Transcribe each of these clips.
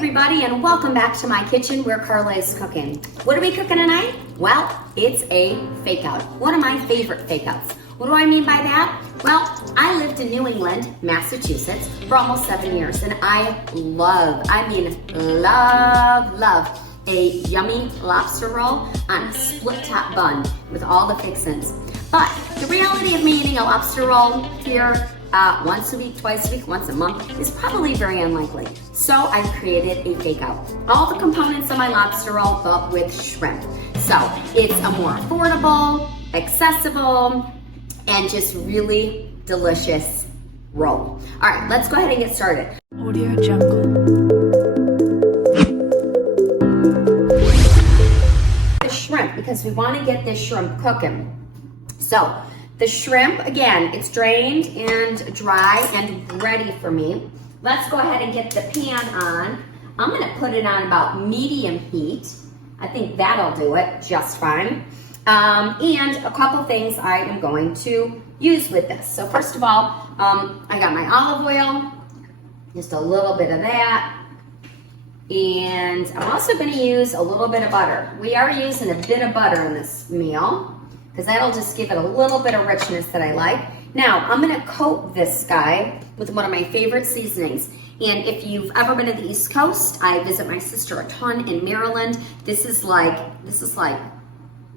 everybody, and welcome back to my kitchen where Carla is cooking. What are we cooking tonight? Well, it's a fake out. One of my favorite fake outs. What do I mean by that? Well, I lived in New England, Massachusetts for almost 7 years, and I love a yummy lobster roll on a split top bun with all the fixins. But the reality of me eating a lobster roll here once a week, twice a week, once a month is probably very unlikely. So I created a fake out. All the components of my lobster roll but with shrimp. So it's a more affordable, accessible, and just really delicious roll. All right, let's go ahead and get started. Audio Jungle. The shrimp, because we want to get this shrimp cooking. So the shrimp, again, it's drained and dry and ready for me. Let's go ahead and get the pan on. I'm gonna put it on about medium heat. I think that'll do it just fine. And a couple things I am going to use with this. So first of all, I got my olive oil, just a little bit of that. And I'm also gonna use a little bit of butter. We are using a bit of butter in this meal, because that'll just give it a little bit of richness that I like. Now, I'm gonna coat this guy with one of my favorite seasonings. And if you've ever been to the East Coast, I visit my sister a ton in Maryland. This is like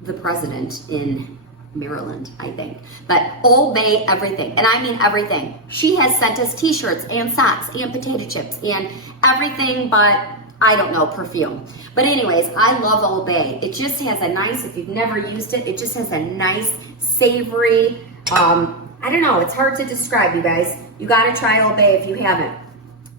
the president in Maryland, I think. But Old Bay everything, and I mean everything. She has sent us t-shirts and socks and potato chips and everything but, I don't know, perfume. But anyways, I love Old Bay. It just has a nice, if you've never used it, it just has a nice, savory, I don't know, it's hard to describe, you guys. You gotta try Old Bay if you haven't.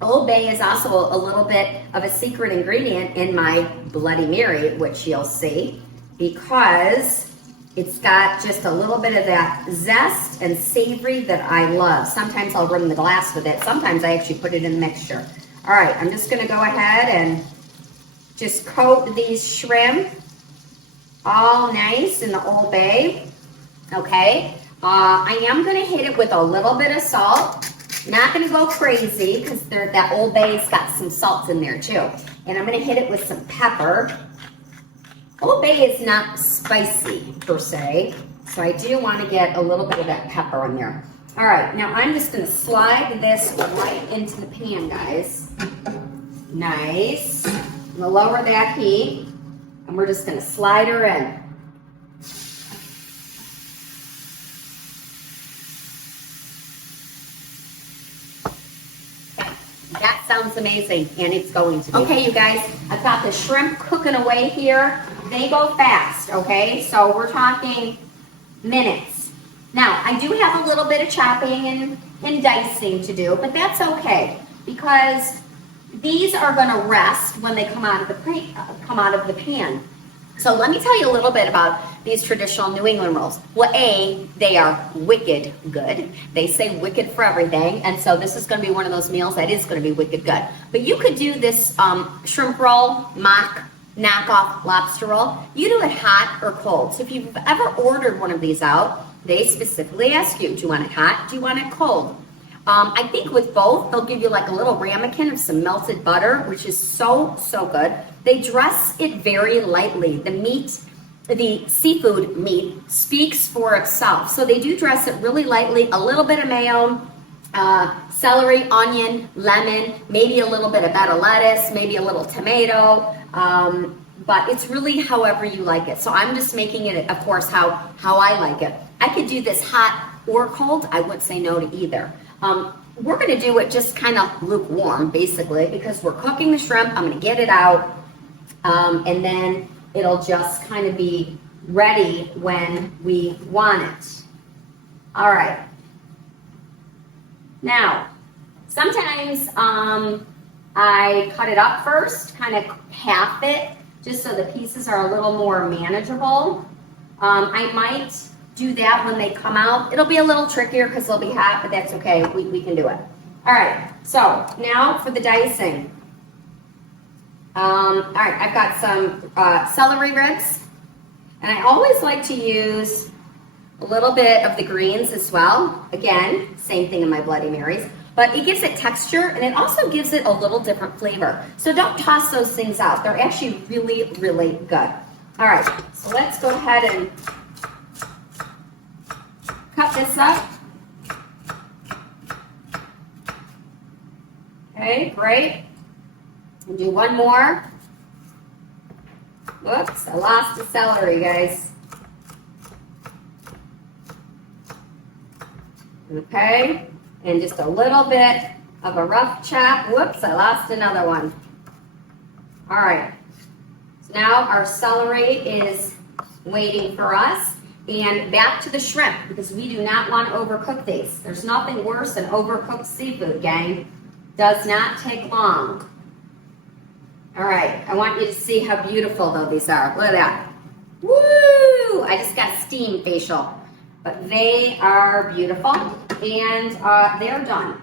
Old Bay is also a little bit of a secret ingredient in my Bloody Mary, which you'll see, because it's got just a little bit of that zest and savory that I love. Sometimes I'll rim the glass with it. Sometimes I actually put it in the mixture. All right, I'm just gonna go ahead and just coat these shrimp all nice in the Old Bay, okay? I am gonna hit it with a little bit of salt. Not gonna go crazy because that Old Bay's got some salt in there too. And I'm gonna hit it with some pepper. Old Bay is not spicy per se, so I do wanna get a little bit of that pepper in there. All right, now I'm just gonna slide this right into the pan, guys. Nice. I'm gonna lower that heat, and we're just gonna slide her in. Okay, that sounds amazing, and it's going to be. Okay, you guys, I've got the shrimp cooking away here. They go fast, okay? So we're talking minutes. Now, I do have a little bit of chopping and dicing to do, but that's okay, because these are gonna rest when they come out of the pan. So let me tell you a little bit about these traditional New England rolls. Well, A, they are wicked good. They say wicked for everything, and so this is gonna be one of those meals that is gonna be wicked good. But you could do this shrimp roll, knockoff lobster roll. You do it hot or cold. So if you've ever ordered one of these out, they specifically ask you, do you want it hot? Do you want it cold? I think with both, they'll give you like a little ramekin of some melted butter, which is so, so good. They dress it very lightly. The meat, the seafood meat speaks for itself. So they do dress it really lightly, a little bit of mayo, celery, onion, lemon, maybe a little bit of betta lettuce, maybe a little tomato, but it's really however you like it. So I'm just making it, of course, how I like it. I could do this hot or cold. I would say no to either. We're gonna do it just kind of lukewarm, basically, because we're cooking the shrimp. I'm gonna get it out, and then it'll just kind of be ready when we want it. All right. Now, sometimes I cut it up first, kind of half it, just so the pieces are a little more manageable. I might do that when they come out. It'll be a little trickier because they'll be hot, but that's okay. We can do it. All right, so now for the dicing. All right, I've got some celery ribs, and I always like to use a little bit of the greens as well. Again, same thing in my Bloody Marys. but it gives it texture and it also gives it a little different flavor. So don't toss those things out. They're actually really, really good. All right, so let's go ahead and cut this up. Okay, great. And do one more. Whoops, I lost the celery, guys. Okay, and just a little bit of a rough chop. Whoops, I lost another one. All right, so now our celery is waiting for us. And back to the shrimp, because we do not want to overcook these. There's nothing worse than overcooked seafood, gang. Does not take long. All right, I want you to see how beautiful though these are. Look at that. Woo! I just got steam facial. But they are beautiful and they're done.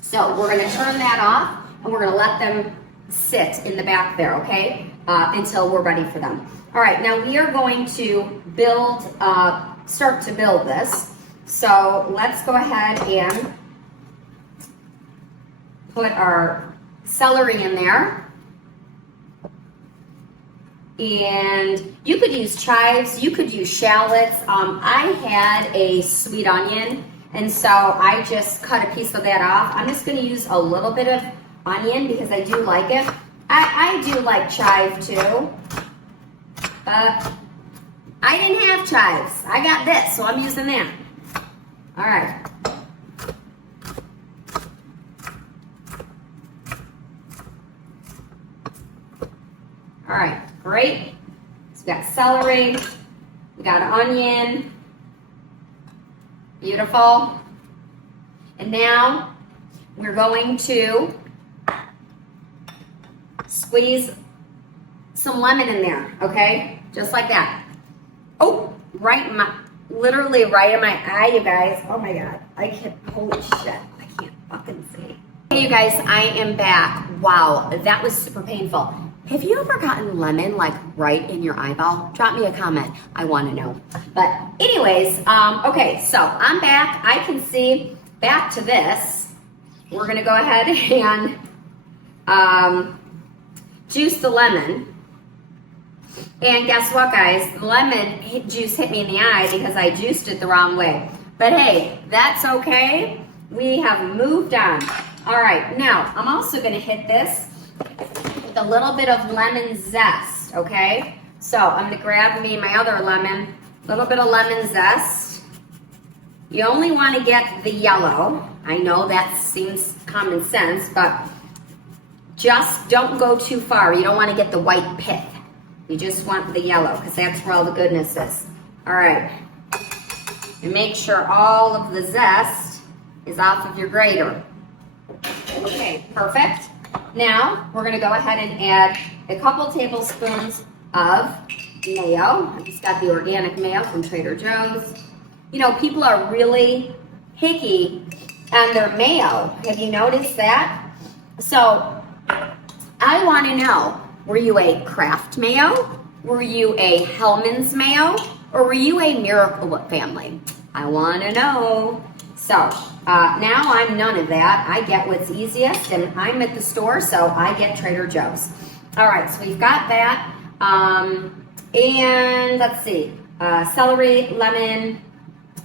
So we're gonna turn that off and we're gonna let them sit in the back there, okay? Until we're ready for them. All right, now we are going to build, start to build this. So let's go ahead and put our celery in there. And you could use chives, you could use shallots. I had a sweet onion, and so I just cut a piece of that off. I'm just gonna use a little bit of onion because I do like it. I do like chive too, but I didn't have chives. I got this, so I'm using that. All right. All right, great. So we got celery, we got onion, beautiful. And now we're going to squeeze some lemon in there, okay? Just like that. Oh, right in my, literally right in my eye, you guys. Oh my God, I can't, holy shit, I can't fucking see. Hey you guys, I am back. Wow, that was super painful. Have you ever gotten lemon like right in your eyeball? Drop me a comment. I want to know. But anyways, okay, so I'm back. I can see back to this. We're going to go ahead and juice the lemon. And guess what, guys? The lemon juice hit me in the eye because I juiced it the wrong way. But hey, that's okay. We have moved on. All right, now I'm also going to hit this with a little bit of lemon zest, okay? So I'm gonna grab me my other lemon, a little bit of lemon zest. You only wanna get the yellow. I know that seems common sense, but just don't go too far. You don't wanna get the white pith. You just want the yellow, because that's where all the goodness is. All right, and make sure all of the zest is off of your grater. Okay, perfect. Now, we're going to go ahead and add a couple tablespoons of mayo. I just got the organic mayo from Trader Joe's. You know, people are really picky on their mayo. Have you noticed that? So, I want to know, were you a Kraft mayo? Were you a Hellmann's mayo? Or were you a Miracle Whip family? I want to know. So, now I'm none of that. I get what's easiest, and I'm at the store, so I get Trader Joe's. All right, so we've got that. And let's see, celery, lemon,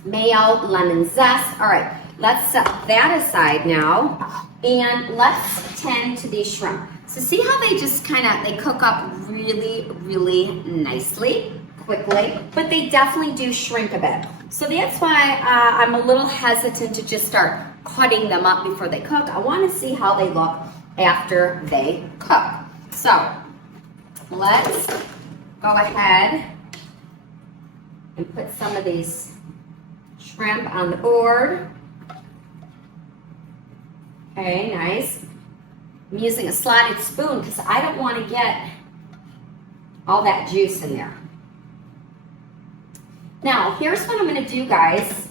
mayo, lemon zest. All right, let's set that aside now, and let's tend to these shrimp. So see how they just they cook up really, really nicely, quickly, but they definitely do shrink a bit. So that's why I'm a little hesitant to just start cutting them up before they cook. I want to see how they look after they cook. So let's go ahead and put some of these shrimp on the board. Okay, nice. I'm using a slotted spoon because I don't want to get all that juice in there. Now, here's what I'm going to do, guys.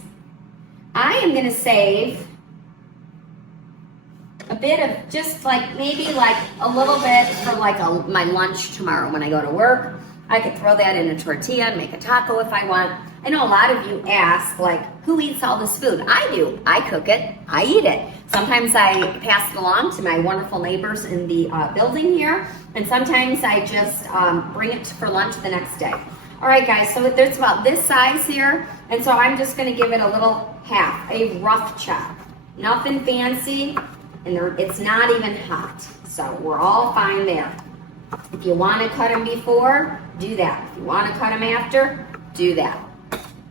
I am going to save a bit of maybe a little bit for my lunch tomorrow when I go to work. I could throw that in a tortilla and make a taco if I want. I know a lot of you ask, like, who eats all this food? I do. I cook it. I eat it. Sometimes I pass it along to my wonderful neighbors in the building here, and sometimes I just bring it for lunch the next day. All right, guys, so there's about this size here, and so I'm just going to give it a little half, a rough chop. Nothing fancy, and it's not even hot, so we're all fine there. If you want to cut them before, do that. If you want to cut them after, do that.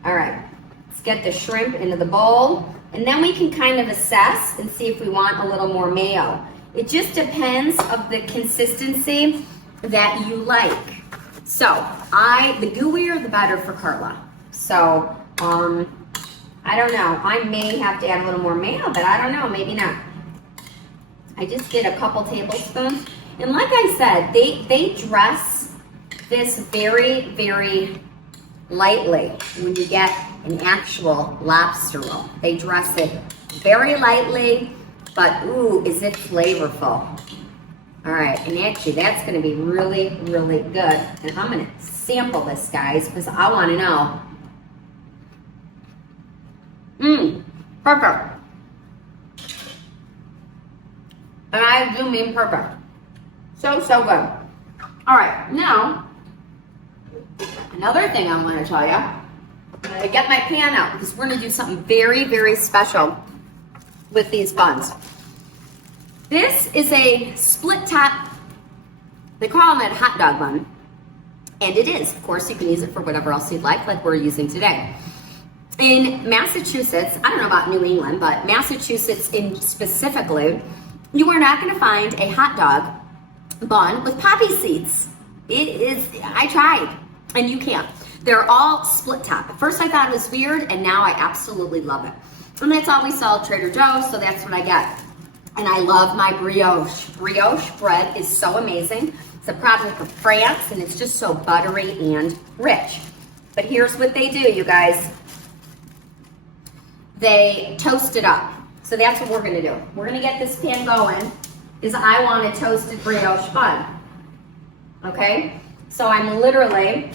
All right, let's get the shrimp into the bowl, and then we can kind of assess and see if we want a little more mayo. It just depends of the consistency that you like. So, the gooier the better for Carla. So, I don't know. I may have to add a little more mayo, but I don't know, maybe not. I just did a couple tablespoons. And like I said, they dress this very, very lightly when you get an actual lobster roll. They dress it very lightly, but ooh, is it flavorful. All right, and actually that's gonna be really, really good. And I'm gonna sample this, guys, because I wanna know. Perfect. And I do mean perfect. So, so good. All right, now, another thing I want to tell you, I'm going to get my pan out because we're going to do something very, very special with these buns. This is a split top, they call them a hot dog bun, and it is. Of course, you can use it for whatever else you'd like we're using today. In Massachusetts, I don't know about New England, but Massachusetts specifically, you are not going to find a hot dog bun with poppy seeds. It is, I tried, and you can't. They're all split top. At first I thought it was weird, and now I absolutely love it. And that's all we sell at Trader Joe's, so that's what I get. And I love my brioche. Brioche bread is so amazing. It's a product of France, and it's just so buttery and rich. But here's what they do, you guys. They toast it up. So that's what we're gonna do. We're gonna get this pan going because I want a toasted brioche bun. Okay? So I'm literally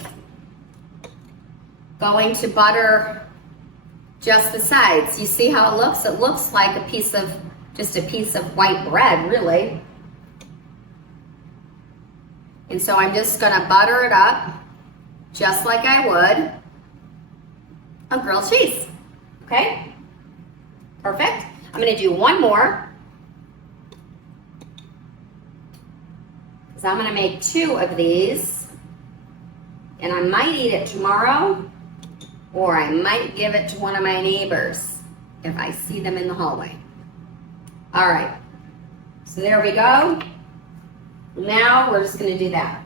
going to butter just the sides. You see how it looks? It looks like just a piece of white bread, really. And so I'm just gonna butter it up just like I would a grilled cheese. Okay? Perfect. I'm gonna do one more. So I'm gonna make 2 of these, and I might eat it tomorrow, or I might give it to one of my neighbors if I see them in the hallway. All right, so there we go. Now we're just gonna do that.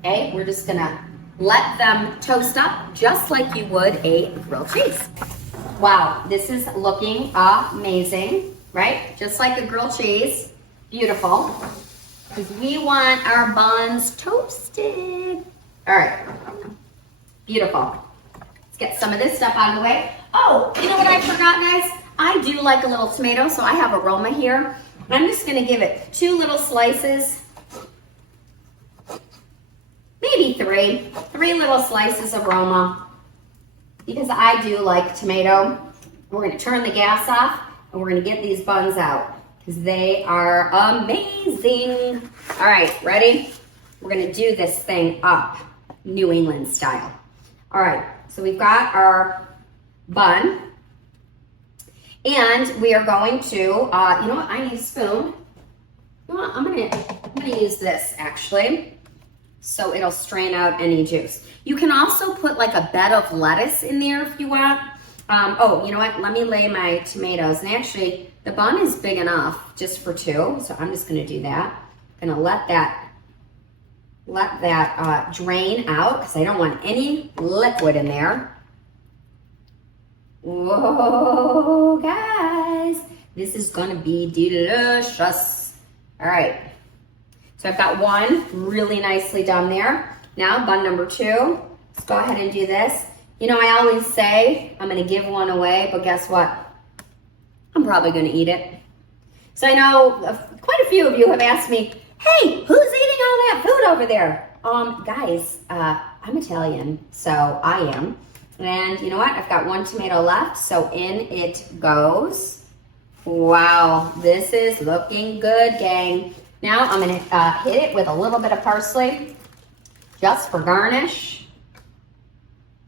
Okay, we're just gonna let them toast up just like you would a grilled cheese. Wow, this is looking amazing, right? Just like a grilled cheese, beautiful. Because we want our buns toasted. All right, beautiful. Let's get some of this stuff out of the way. Oh, you know what I forgot, guys? I do like a little tomato, so I have aroma here. I'm just gonna give it 2 little slices, maybe 3 little slices of aroma, because I do like tomato. We're gonna turn the gas off, and we're gonna get these buns out, because they are amazing. All right, ready? We're gonna do this thing up, New England style. All right, so we've got our bun, and we are going to, you know what, I need a spoon. You know what, I'm gonna use this actually, so it'll strain out any juice. You can also put like a bed of lettuce in there if you want. Oh, you know what, let me lay my tomatoes, and actually the bun is big enough just for 2, so I'm just gonna do that. I'm gonna let that drain out because I don't want any liquid in there. Whoa, guys, this is gonna be delicious. All right, so I've got 1 really nicely done there. Now bun number 2, let's go ahead and do this. You know, I always say I'm gonna give 1 away, but guess what? I'm probably gonna eat it. So I know quite a few of you have asked me, hey, who's eating all that food over there? Guys, I'm Italian, so I am. And you know what? I've got one tomato left, so in it goes. Wow, this is looking good, gang. Now I'm gonna hit it with a little bit of parsley, just for garnish.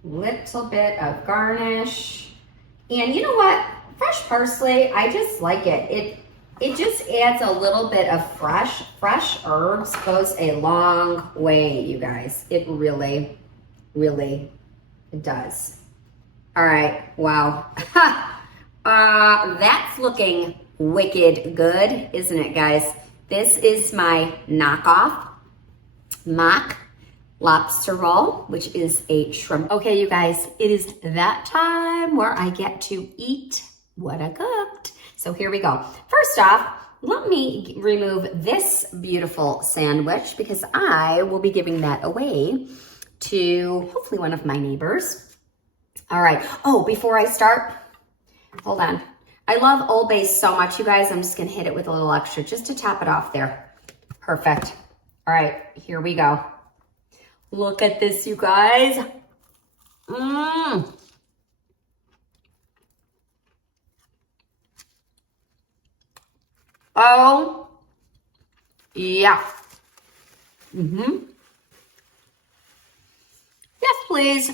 Little bit of garnish. And you know what? Fresh parsley, I just like it. It just adds a little bit of fresh herbs. Goes a long way, you guys. It really, really does. All right, wow. That's looking wicked good, isn't it, guys? This is my knockoff mock lobster roll, which is a shrimp. Okay, you guys, it is that time where I get to eat what I cooked. So here we go. First off, let me remove this beautiful sandwich because I will be giving that away to hopefully one of my neighbors. All right. Oh, before I start, hold on. I love Old Bay so much, you guys. I'm just going to hit it with a little extra just to top it off there. Perfect. All right, here we go. Look at this, you guys. Oh, yeah. Yes, please.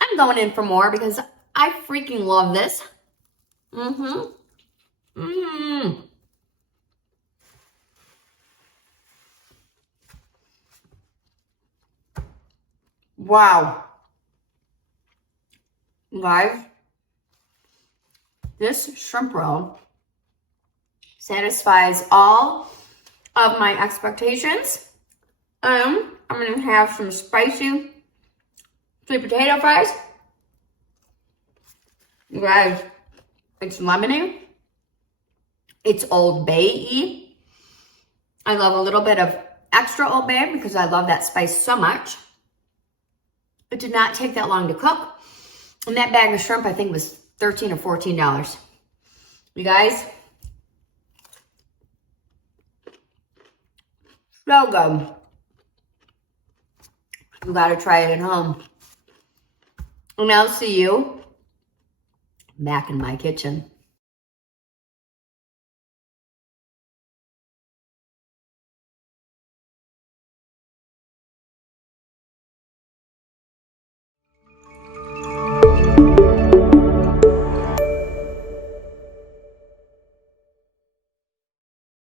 I'm going in for more because I freaking love this. Wow. Guys, this shrimp roll satisfies all of my expectations. I'm gonna have some spicy sweet potato fries. You guys, it's lemony. It's Old Bay-y. I love a little bit of extra Old Bay because I love that spice so much. It did not take that long to cook. And that bag of shrimp, I think, was $13 or $14. You guys, so good. You gotta try it at home. And I'll see you back in my kitchen.